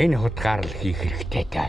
Энэ хутгаар л хийх хэрэгтэй даа.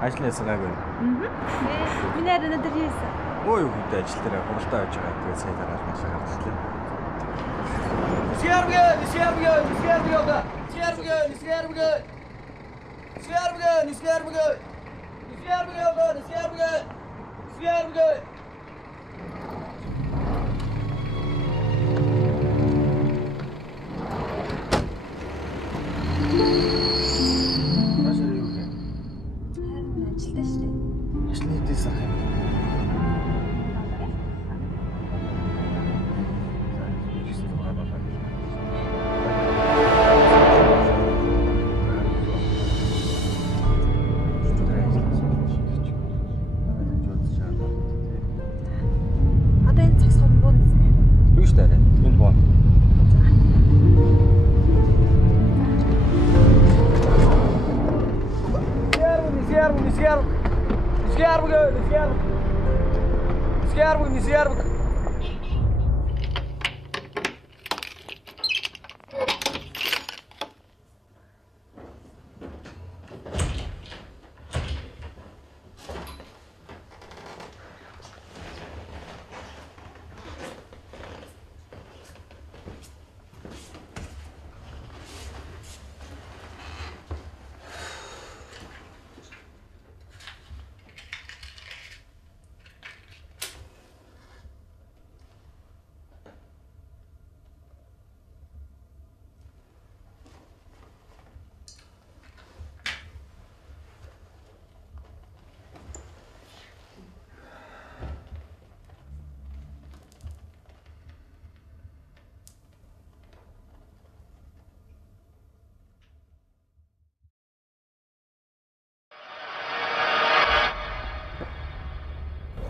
Ажлынаас гайгүй. Миний харин өдөр хийсэн. Ой юу гэдэг ажил дээр хуралдаа байж байгаа. Тэгээд сая дараа маш гаргалтлаа. штэ арай. Энд боо.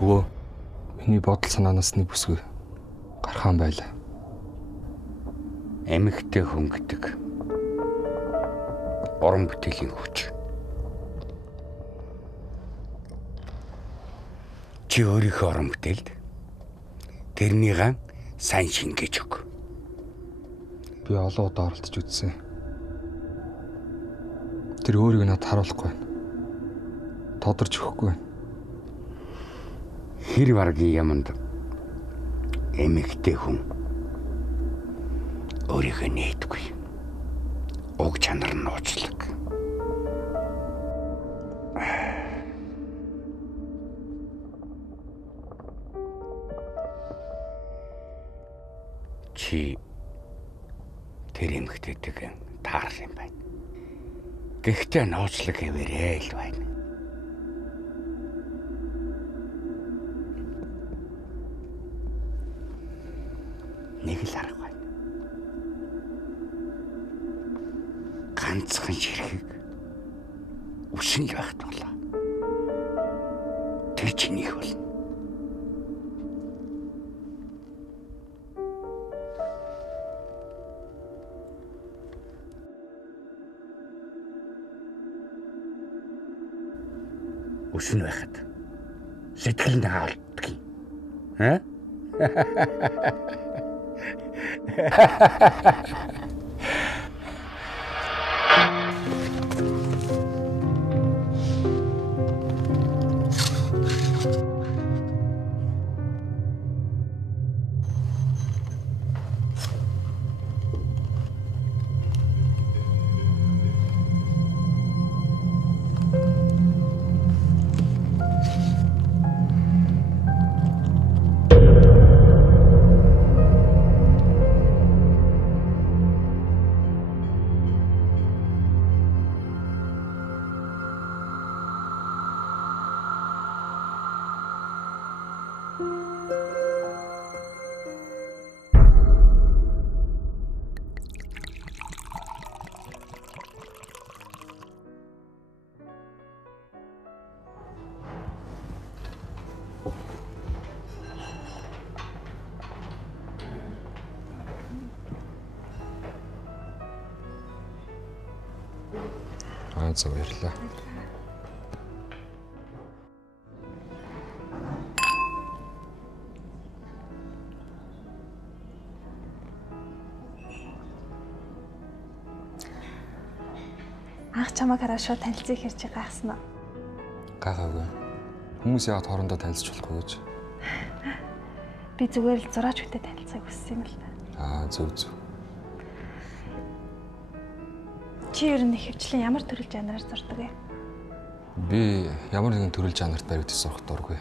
Өвөө, миний бодол санаанаас нэг бүсгүй гархан байлаа. Эмэгтэй хөнгөдөг. Уран бүтээлийн хүч. Чи өөрийнхөө уран бүтээлд тэрнийгээ сайн шингээж өг. Би олон удаа оролдож үзсэн. Тэр өөрийг надад харуулахгүй байна. Тодорч өгөхгүй байна. Хэр варгийн яманд эмэгтэй хүн өөрийгөө нээдгүй. Уг чанар нь уучлаг. Чи тэр эмэгтэйг таарах юм байна. Гэхдээ нууцлаг хэвээрээ л байна. Нэг л арга байна. Ганцхан ширхэг үсэн л байх тулаа. Тэр чинийх болно. Үсэн байхад сэтгэл нь хаалтдаг юм. Аа? За баярлалаа. Анх чамайг хараад шууд танилцъя хэрч гайхсан уу? Гайхаагүй. Хүмүүс яагаад хоорондоо танилцж болохгүй гэж. Би зүгээр л зураач хүнтэй танилцахыг хүссэн юм л та. Зөв. Чи ер нь ихэвчлэн ямар төрөл жанраар зурдаг вэ? Би ямар нэгэн төрөл жанрт баригдаж сурах дургүй.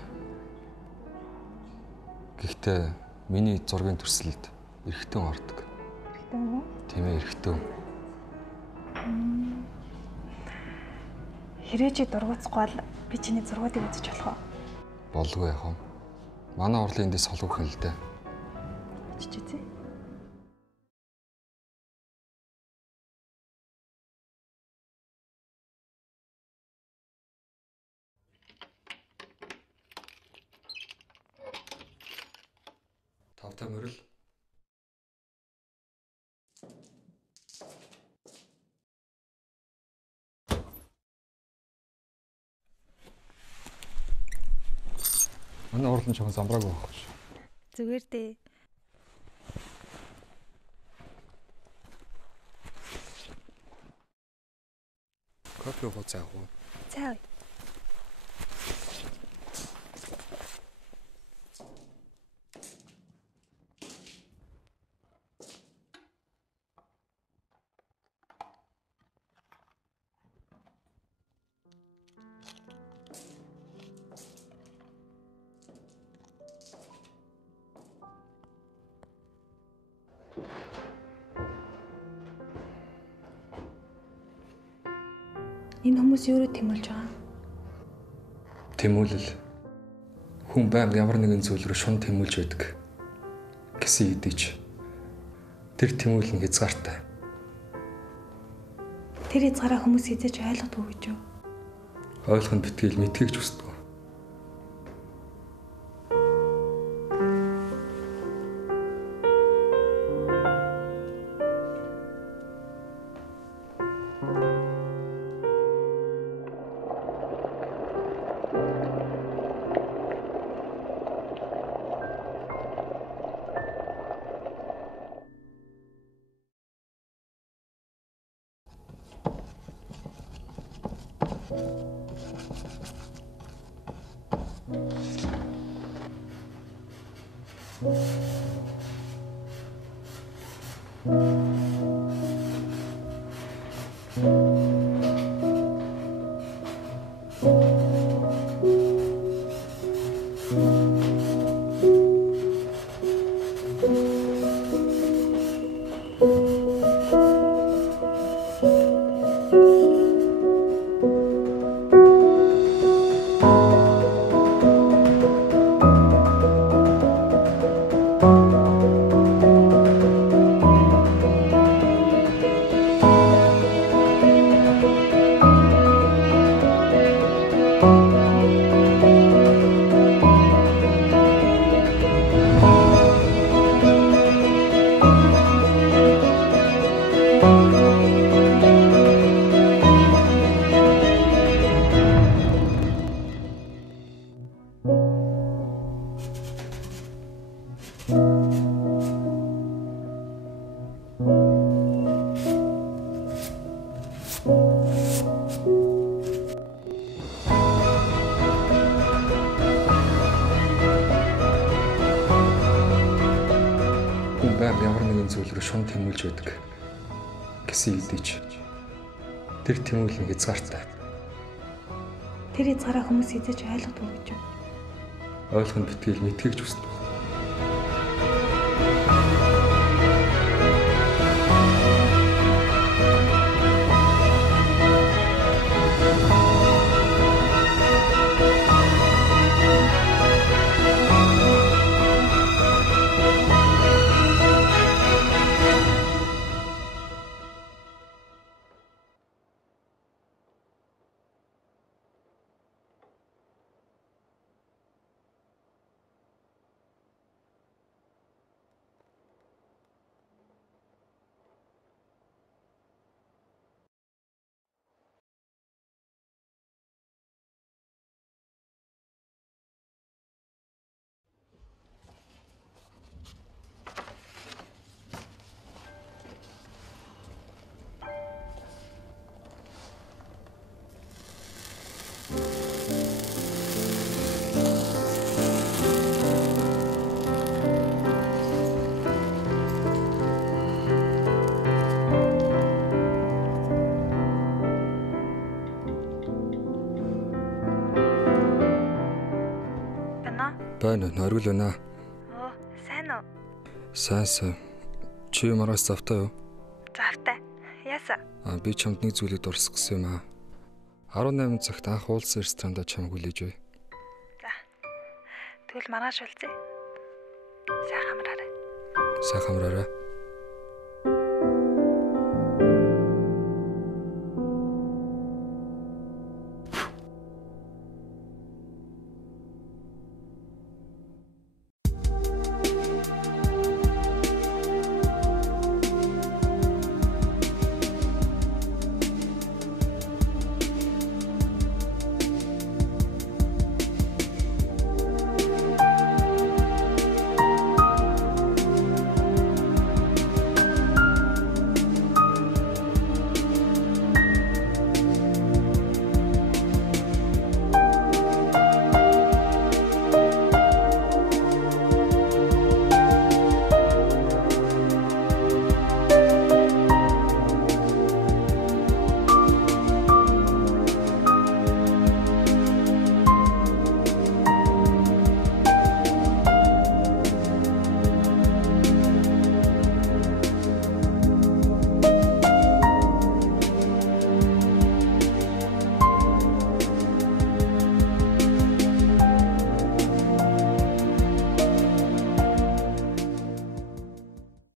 Гэхдээ миний зургийн төрсөлд эрэгтэн ордог. Эрэгтэн үү? Тийм ээ, эрэгтэн. Хэрэг чи дургуцахгүй бол би чиний зургуудыг үзэж болох уу? Болгүй яах вэ? Манай урлын эндээс солиух юм л дээ. Үзэж үзье. Тавтай мөрөл Манай урлан жоохон замбраагүй байх шүү. Зүгээр дээ. Кофе уух цаах уу? Цаа. Энэ хүмүүс юу тэмүүлж байгаа? Тэмүүлэл. Хүн байнга ямар нэгэн зүйл рүү шун тэмүүлж байдаг. Гэсэн хэдий ч тэр тэмүүлэл нь хязгаартай. Тэр хязгаараа хүмүүс хизээж ойлгохгүй гэж юу? Ойлгох нь битгийл мэдхийг ч хүсдэг. Ямар нэгэн зүйл рүү шун тэмүүлж байдаг. Гэсэн хэдий ч тэр тэмүүлэл нь хязгаартай. Тэр хязгаараа хүмүүс хизээж ойлгохгүй гэж юу? Ойлгох нь битгийл мэдхийг ч хүсдэг. Байна, оргил байна. Оо, сайн уу? Сайн. Чи мараас завтай юу? Завтай. Яасан? Би чамд нэг зүйлийг дурсах гэсэн юм аа. 18 цагт анх уулсан ресторанда чамд хүлээж бай. За. Тэгвэл маргааш уулзъя. Сайхан амраарай. Сайхан амраарай.